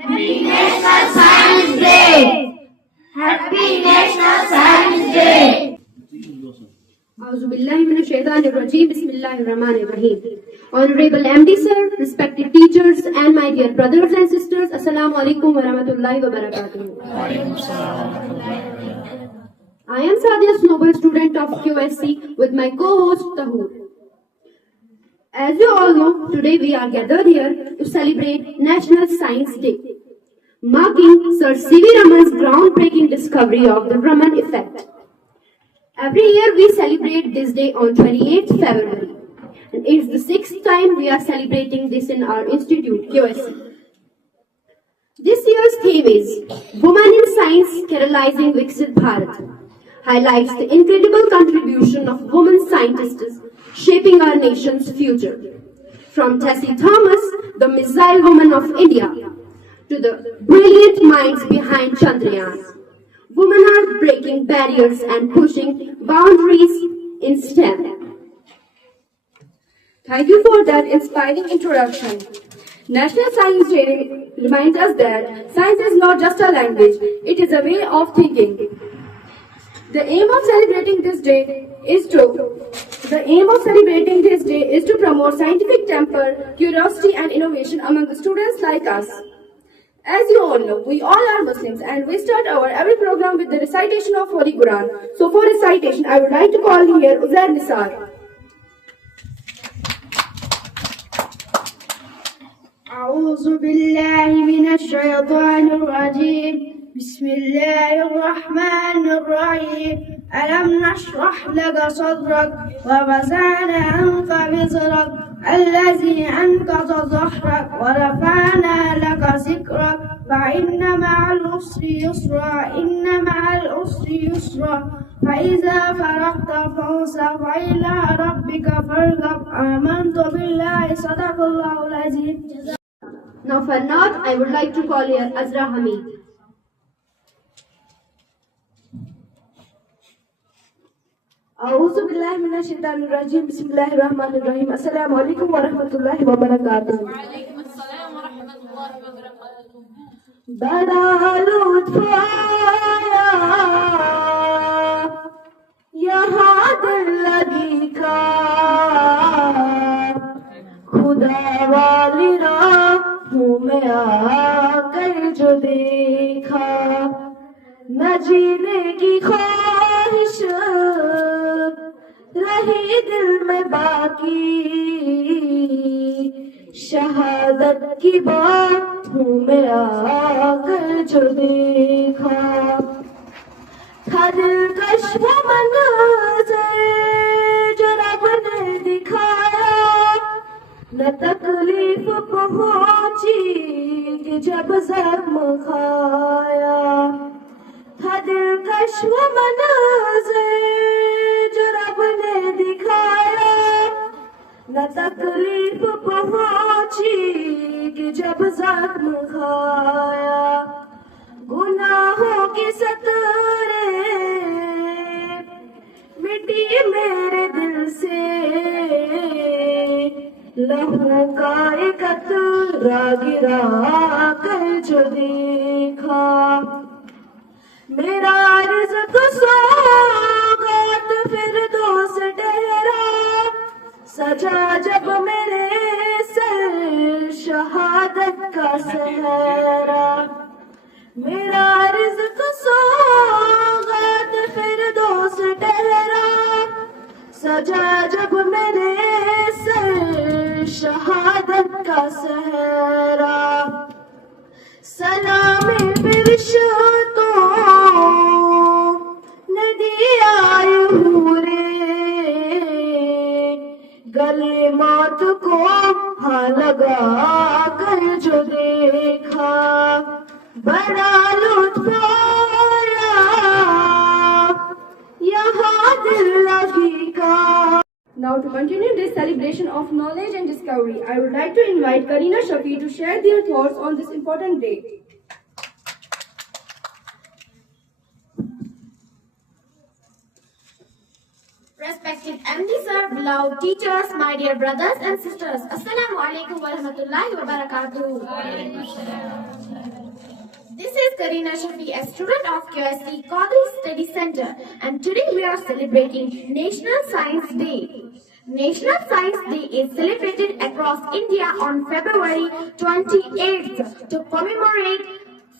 Happy National Science Day! Happy National Science Day! Honorable MD sir, respected teachers and my dear brothers and sisters, Assalamu alaikum wa rahmatullahi wa barakatuh. I am Sadia Snowball, student of QSC with my co-host Tahoor. As you all know, today we are gathered here to celebrate National Science Day, marking Sir C.V. Raman's groundbreaking discovery of the Raman effect. Every year we celebrate this day on 28th February, and it's the 6th time we are celebrating this in our institute, QSC. This year's theme is Women in Science Catalyzing Viksit Bharat, highlights the incredible contribution of women scientists shaping our nation's future. From Tessie Thomas, the missile woman of India, to the brilliant minds behind Chandrayaan, women are breaking barriers and pushing boundaries in STEM. Thank you for that inspiring introduction. National Science Day reminds us that science is not just a language, it is a way of thinking. The aim of celebrating this day is to promote scientific temper, curiosity and innovation among the students like us. As you all know, we all are Muslims and we start our every program with the recitation of Holy Quran. So for recitation, I would like to call here Uzair Nisar. أعوذ بالله من الشيطان الرجيم بسم الله الرحمن الرحيم ألم نشرح لك صدرك ووضعنا عنك وزرك الذي أنقض ظهرك ورفعنا لك ذكرك فإن مع العسر يسرا إن مع العسر يسرا فإذا فرغت فانصب وإلى ربك فارغب آمنت بالله صدق الله العظيم. Now for Naat, I would like to call here Azra Hamid. أعوذ بالله من الشيطان الرجيم بسم الله الرحمن الرحيم السلام عليكم ورحمة الله وبركاته. وعليكم السلام ورحمة الله وبركاته. बड़ा लुत्फ आया यहाँ दिल लगी का खुदा वाली राहों में आकर जो देखा न जीने की ख्वाहिश रही दिल में बाकी शहादत की बातों में आकर जो देखा था दिलकश वो मंज़र जो रब ने दिखाया न तकलीफ पहुंची कि जब जख्म खाया था दिलकश वो मंज़र जो रब ने दिखाया न तकलीफ पहुंची कि जब जख्म खाया गुनाहों की सतरे मिटी मेरे दिल से लहू का एक कतरा गिरा कर जो देखा मेरा रिज़्क़ सौगात फिर दोस्त ठहरा सजा जब मेरे सर शहादत का सहरा मेरा रिज़्क़ सौगात फिर दोस्त ठहरा सजा जब मेरे सर शहादत का सहरा सलामी फिरिश्तों ने दिया रे गले मौत को हाँ लगा कर जो देखा बड़ा लुत्फ आया यहाँ दिल लगी का. Now to continue this celebration of knowledge and discovery, I would like to invite Karina Shafi to share their thoughts on this important day. Respected MD sir, beloved teachers, my dear brothers and sisters, Assalamu alaikum wa rahmatullahi wa barakatuh. Karina Shafi, a student of QSC Qadri Study Center, and today we are celebrating National Science Day. National Science Day is celebrated across India on February 28th to commemorate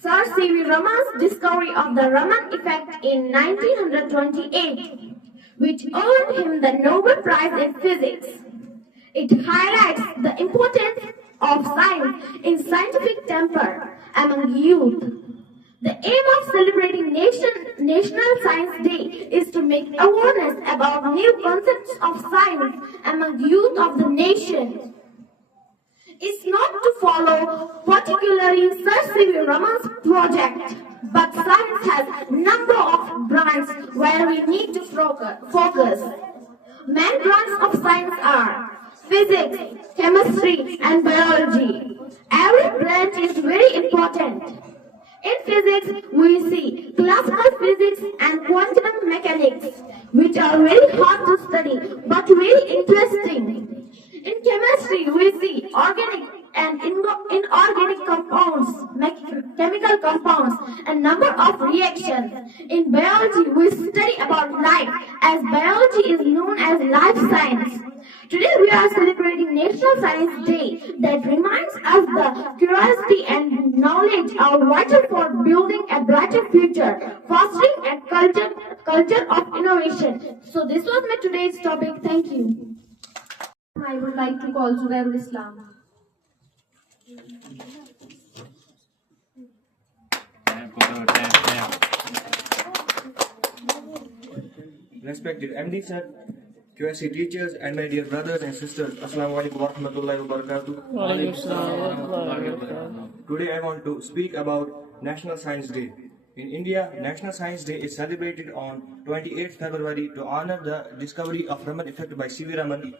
Sir C.V. Raman's discovery of the Raman effect in 1928, which earned him the Nobel Prize in Physics. It highlights the importance of science in scientific temper among youth. The aim of celebrating National Science Day is to make awareness about new concepts of science among youth of the nation. It's not to follow particularly Sir C.V. Raman's project, but science has a number of branches where we need to focus. Main branches of science are physics, chemistry, and biology. Every branch is very important. In physics, we see classical physics and quantum mechanics, which are very hard to study but very interesting. In chemistry, we see organic and inorganic compounds, chemical compounds, and number of reactions. In biology, we study about life, as biology is known as life science. Today we are celebrating National Science Day that reminds us the curiosity and knowledge are vital for building a brighter future, fostering a culture of innovation. So this was my today's topic. Thank you. I would like to call Zubairul Islam. Respected MD sir, QSC teachers, and my dear brothers and sisters, Assalamu alaikum wa rahmatullahi wa barakatuh. Today I want to speak about National Science Day. In India, National Science Day is celebrated on 28th February to honor the discovery of Raman effect by C.V. Raman.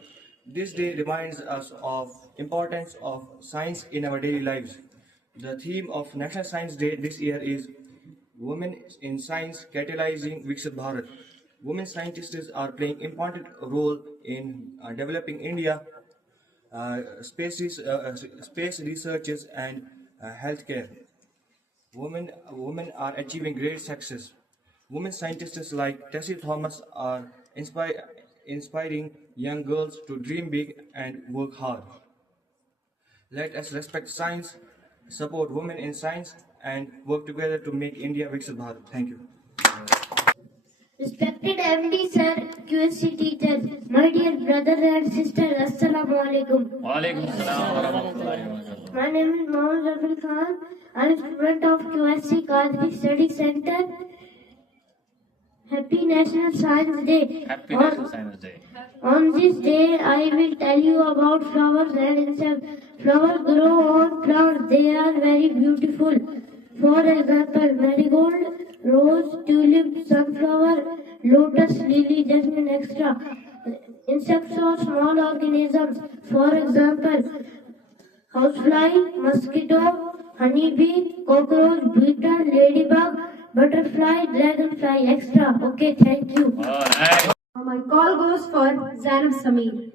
This day reminds us of importance of science in our daily lives. The theme of National Science Day this year is Women in Science Catalyzing Viksit Bharat. Women scientists are playing important role in developing India, space researches and healthcare. Women are achieving great success. Women scientists like Tessie Thomas are inspiring young girls to dream big and work hard. Let us respect science, support women in science, and work together to make India Viksit Bharat. Thank you. Respected MD sir, QSC teachers, my dear brothers and sisters, Assalamu alaikum. My name is Mohammad Zafar Khan. I am a student of QSC Qadri Study Center. Happy National Science Day. Happy National Science Day. On this day, I will tell you about flowers and insects. Flowers grow on plants. They are very beautiful. For example, marigold, rose, tulip, sunflower, lotus, lily, jasmine, etc. Insects are small organisms. For example, housefly, mosquito, honeybee, cockroach, beetle, ladybug, butterfly, dragonfly, etc. Okay, thank you. My call goes for Zainab Sameer.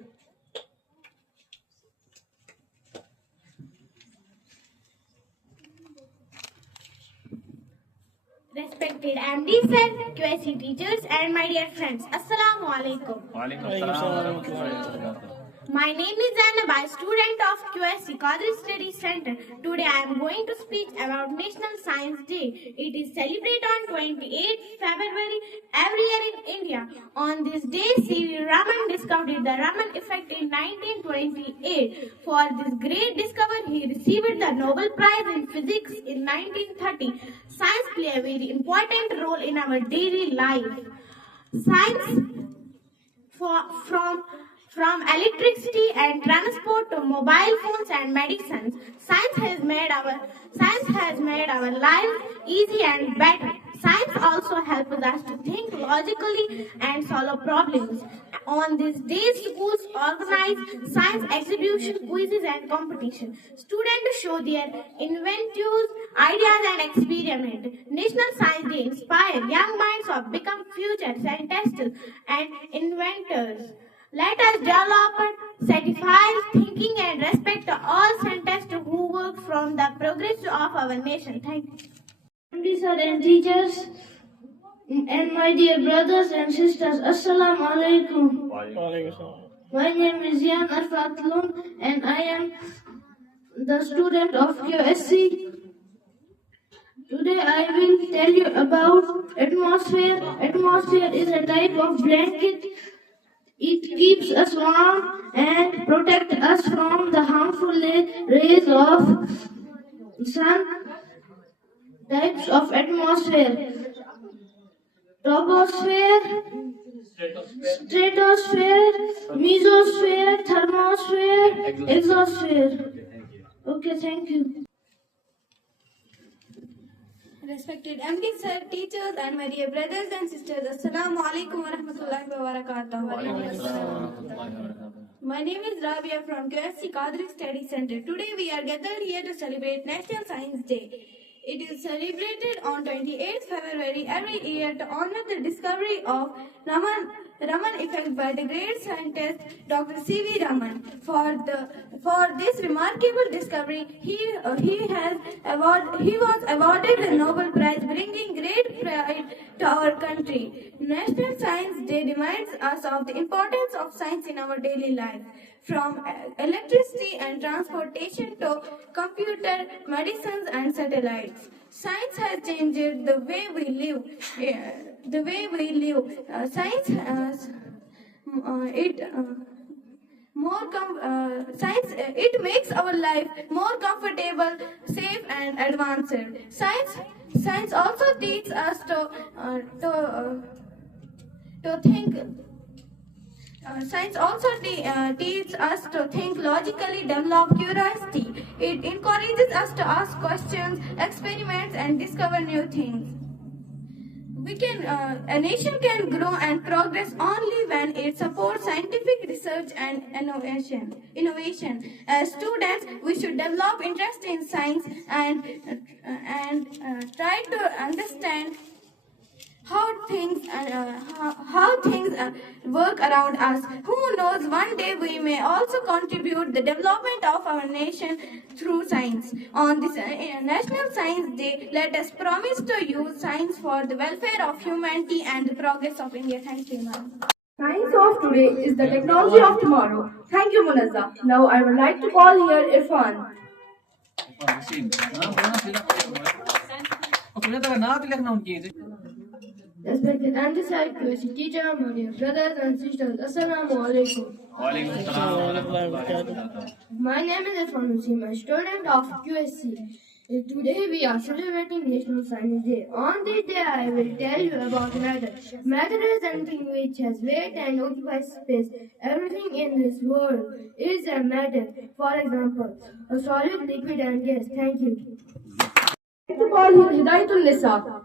Respected MD sir, QSC teachers, and my dear friends, Assalamu alaikum. My name is Zainab, I am a student of QSC Qadri Study Center. Today I am going to speak about National Science Day. It is celebrated on 28th February every year in India. On this day, C.V. Raman discovered the Raman effect in 1928. For this great discovery, he received the Nobel Prize in Physics in 1930. Science plays a very important role in our daily life. Science from electricity and transport to mobile phones and medicines, science has made our lives easy and better. Science also helps us to think logically and solve problems. On this day, schools organize science exhibitions, quizzes and competition. Students show their inventive ideas and experiment. National Science Day inspire young minds to become future scientists and inventors. Let us develop certified thinking and respect all scientists who work for the progress of our nation. Thank you. MD sir and teachers, and my dear brothers and sisters, Assalamu alaikum. My name is Yan Arfatlun and I am the student of QSC. Today I will tell you about atmosphere. Atmosphere is a type of blanket. It keeps us warm and protects us from the harmful rays of sun. Types of atmosphere: troposphere, stratosphere, mesosphere, thermosphere, exosphere. Okay, thank you. Respected MD sir, teachers and my dear brothers and sisters, Assalamu alaikum wa rahmatullahi wa barakatuh. My name is Rabia from QSC Qadri Study Center. Today we are gathered here to celebrate National Science Day. It is celebrated on 28th February every year to honor the discovery of Raman effect by the great scientist Dr. C.V. Raman. For this remarkable discovery, he was awarded the Nobel Prize, bringing great pride to our country. National Science Day reminds us of the importance of science in our daily life. From electricity and transportation to computer, medicines and satellites, science has changed the way we live. Science has it makes our life more comfortable, safe and advanced. Science also teaches us to think. Science also teaches us to think logically, develop curiosity. It encourages us to ask questions, experiment, and discover new things. A nation can grow and progress only when it supports scientific research and innovation. As students, we should develop interest in science and try to understand how things work around us. Who knows, one day we may also contribute the development of our nation through science. On this National Science Day, let us promise to use science for the welfare of humanity and the progress of India. Thank you, ma'am. Science of today is the technology of tomorrow. Thank you, Munazza. Now I would like to call here Irfan. Respected MD sir, QSC teacher, my dear brothers and sisters, Assalamu alaikum. My name is Irfan Hussein, a student of QSC. Today we are celebrating National Science Day. On this day I will tell you about matter. Matter is anything which has weight and occupies space. Everything in this world is a matter. For example, a solid, liquid and gas. Thank you. I like to call here Hidayatul Nisa.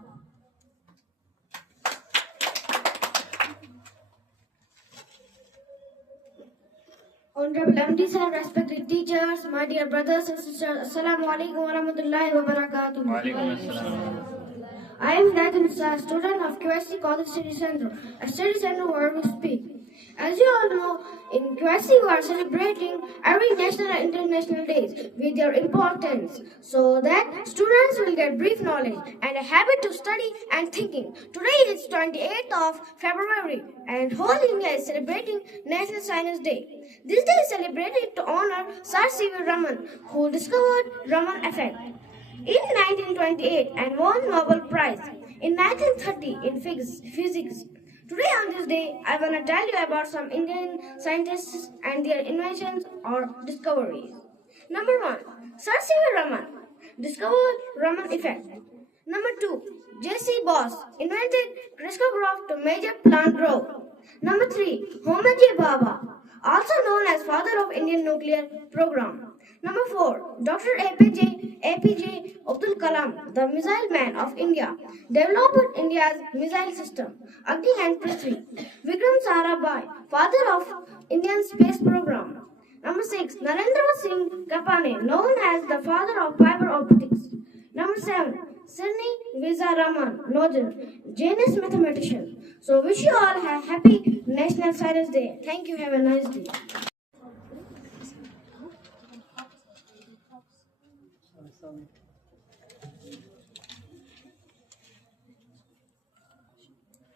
Honorable MD sir, respected teachers, my dear brothers and sisters, Assalamu alaikum wa rahmatullahi wa barakatuh. I am Hidayatul Nisa, student of QSC College Study Center, a study center where we speak. As you all know, in QSC we are celebrating every national and international days with their importance so that students will get brief knowledge and a habit to study and thinking. Today is 28th of February and whole India is celebrating National Science Day. This day is celebrated to honor Sir C.V. Raman, who discovered Raman effect in 1928 and won Nobel Prize in 1930 in physics. Today on this day, I want to tell you about some Indian scientists and their inventions or discoveries. Number 1. Sir C.V. Raman discovered Raman effect. Number 2. J.C. Bose invented crystallograph to measure plant growth. Number 3. Homaji Bhabha, also known as father of Indian nuclear program. Number 4. Dr. APJ Abdul Kalam, the missile man of India, developed India's missile system, Agni and Prithvi. Vikram Sarabhai, father of Indian space program. Number 6. Narendra Singh Kapane, known as the father of fiber optics. Number 7. Srini Vijayaraman, Nobel, Jainist mathematician. So wish you all a happy National Science Day. Thank you. Have a nice day.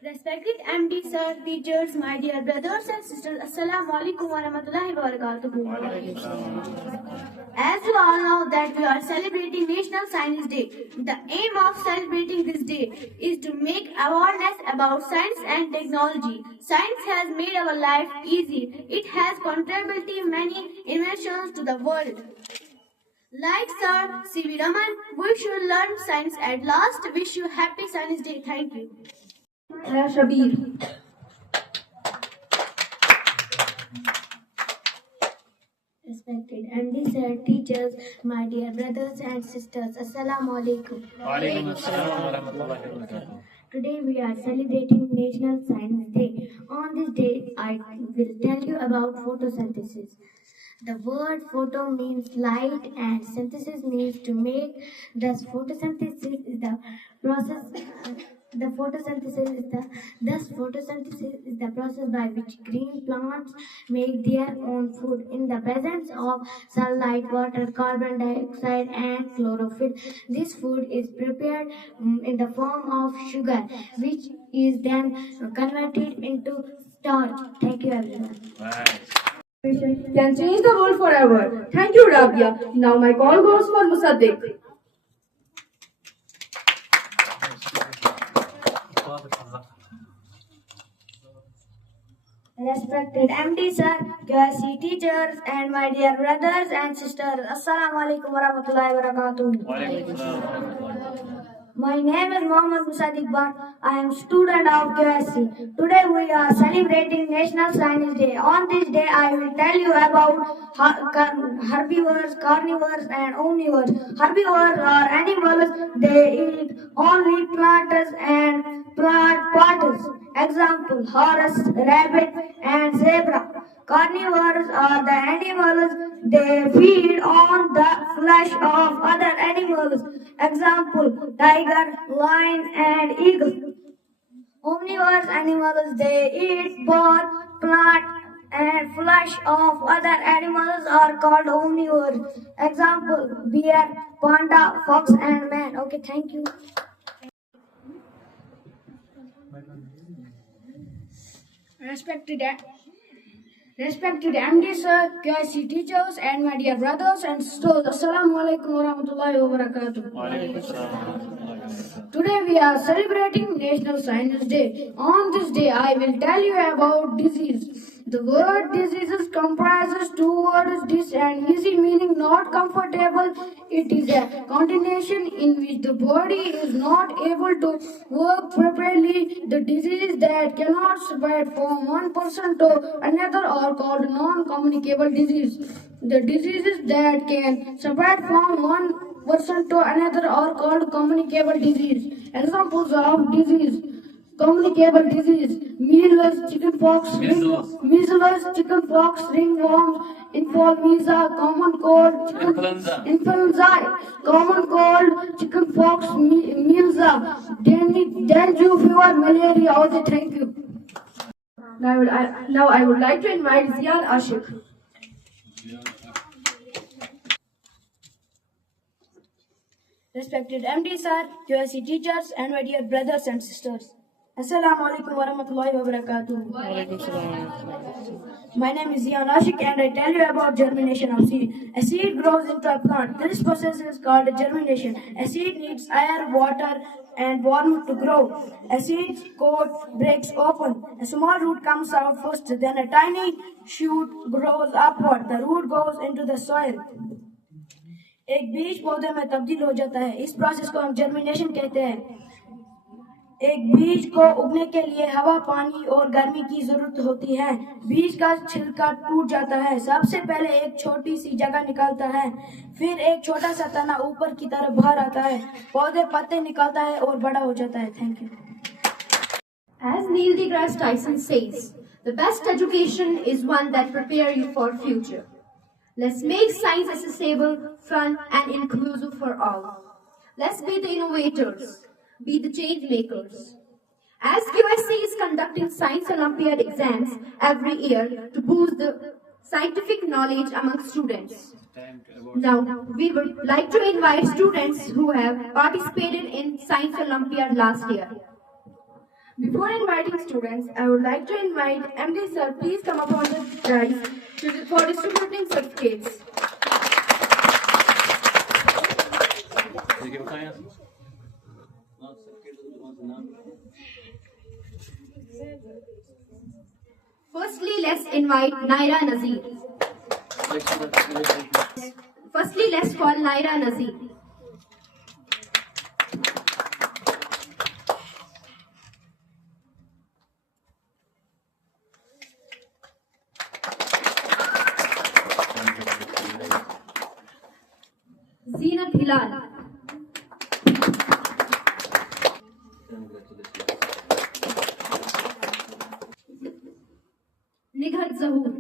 Respected MD sir, teachers, my dear brothers and sisters, Assalamu alaikum wa rahmatullahi wa barakatuh. As you all know that we are celebrating National Science Day. The aim of celebrating this day is to make awareness about science and technology. Science has made our life easy. It has contributed many inventions to the world. Like Sir C.V. Raman, we should learn science at last. Wish you happy Science Day. Thank you. Shabir. Respected MD sir, teachers, my dear brothers and sisters, Assalamu alaikum. Today we are celebrating National Science Day. On this day, I will tell you about photosynthesis. The word photo means light and synthesis means to make. Thus, photosynthesis is the process. Photosynthesis is the process by which green plants make their own food in the presence of sunlight, water, carbon dioxide, and chlorophyll. This food is prepared in the form of sugar, which is then converted into starch. Thank you, everyone. Can change the world forever. Thank you, Rabia. Now my call goes for Musaddiq. Respected MD sir, QSC teachers, and my dear brothers and sisters, Assalamu alaikum wa rahmatullahi wa barakatuh. My name is Mohammad Musaddiq Bhat. I am student of QSC. Today we are celebrating National Science Day. On this day, I will tell you about herbivores, carnivores, and omnivores. Herbivores are animals. They eat only plants and plant parts. Example: horse, rabbit, and zebra. Carnivores are the animals. They feed on the flesh of other animals. Example: tiger, lion, and eagle. Omnivorous animals, they eat both plant and flesh of other animals are called omnivores. Example: bear, panda, fox, and man. Okay, thank you. Respected MD sir, QSC teachers, and my dear brothers and sisters, Assalamu alaikum wa rahmatullahi wa barakatuh. Today we are celebrating National Science Day. On this day, I will tell you about disease. The word diseases comprises two words, dis and easy, meaning not comfortable. It is a condition in which the body is not able to work properly. The diseases that cannot spread from one person to another are called non-communicable disease. The diseases that can spread from one person to another are called communicable disease. Examples of disease: communicable disease: measles, chickenpox, ringworm, influenza, common cold, influenza, common cold, chickenpox, measles, dengue fever, malaria. Okay, thank you. Now I would like to invite Zian Ashik. Respected MD sir, QSC teachers, and my dear brothers and sisters, Assalamu alaikum wa rahmatullahi wa barakatuh. My name is Zian Ashik and I tell you about germination of seed. A seed grows into a plant. This process is called germination. A seed needs air, water, and warmth to grow. A seed coat breaks open. A small root comes out first, then a tiny shoot grows upward. The root goes into the soil. एक बीज पौधे में तब्दील हो जाता है. इस process को हम जर्मिनेशन कहते हैं. एक बीज को उगने के लिए हवा, पानी और गर्मी की जरूरत होती है. बीज का छिलका टूट जाता है. सबसे पहले एक छोटी सी जगह निकलता है, फिर एक छोटा सा तना ऊपर की तरफ बाहर आता है. पौधे पत्ते निकालता है और बड़ा हो जाता है. Thank you. As Neil deGrasse Tyson says, the best education is one that prepares you for future. Let's make science accessible, fun, and inclusive for all. Let's be the innovators, be the change makers. As QSC is conducting Science Olympiad exams every year to boost the scientific knowledge among students. Now, we would like to invite students who have participated in Science Olympiad last year. Before inviting students, I would like to invite MD sir, please come up on the dais for distributing certificates. Firstly, let's invite Naira Nazir. Firstly, let's call Naira Nazir. Zeenat Hilal. Nighat Zahoor.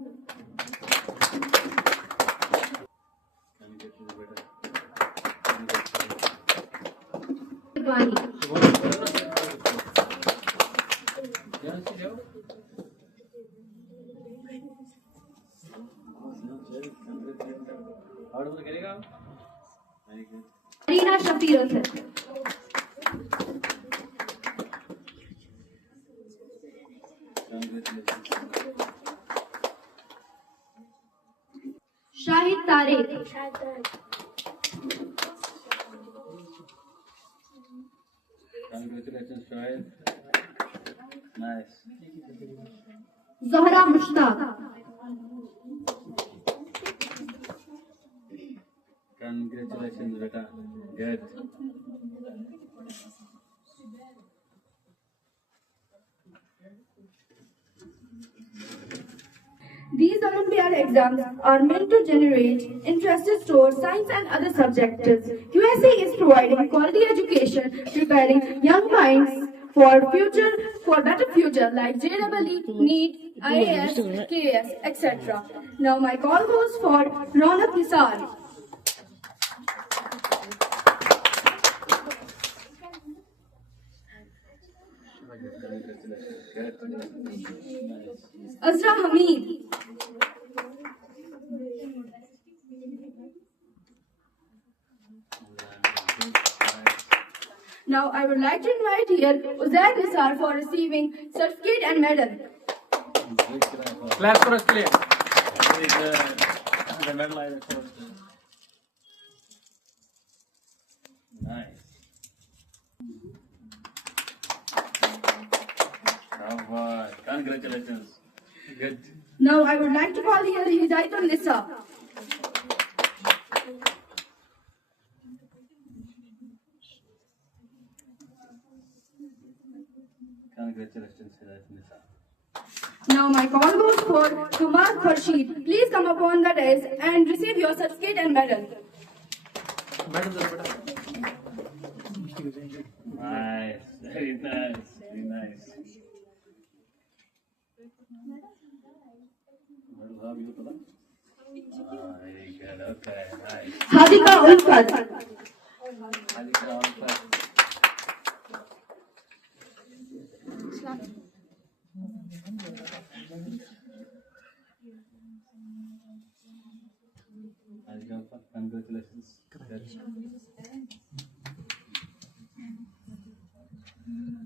Bani. Arina Shafir. Shahid Tariq. Congratulations, Shahid. Nice. Zohra Mushtaq. Congratulations, beta. Good. These Olympiad exams are meant to generate interest towards science and other subjects. QSC is providing quality education, preparing young minds for better future like JEE, NEET, IAS, KS, etc. Now my call goes for Ronak Nisar. Azra Hamid. Now I would like to invite here Uzair Nisar for receiving certificate and medal. Clap for us, please. The medal I for us. Nice. Congratulations. Good. Now I would like to call here Hidayatul Nisa. Congratulations, Nisa. Now my call goes for Kumar Khurshid. Please come upon the dais and receive your certificate and medal. Nice. Very nice. Very nice. Very good. Okay. Nice. Hadika Ulfat. Congratulations.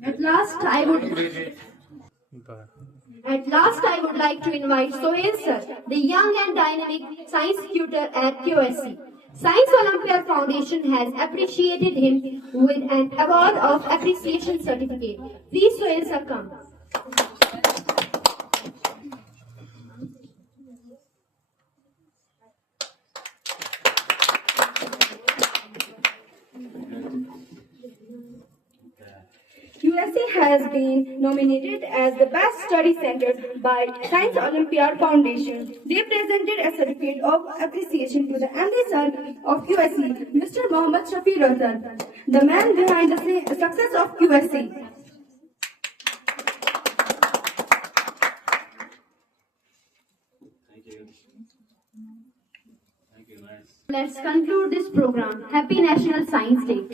At last, I would like to invite Sohail sir, the young and dynamic science tutor at QSC. Science Olympiad Foundation has appreciated him with an award of appreciation certificate. Please, Sohail sir, come. QSC has been nominated as the best study center by Science Olympiad Foundation. They presented a certificate of appreciation to the MD sir of QSC, Mr. Mohammad Shafi Razan, the man behind the success of QSC. Thank you. Thank you. Nice. Let's conclude this program. Happy National Science Day.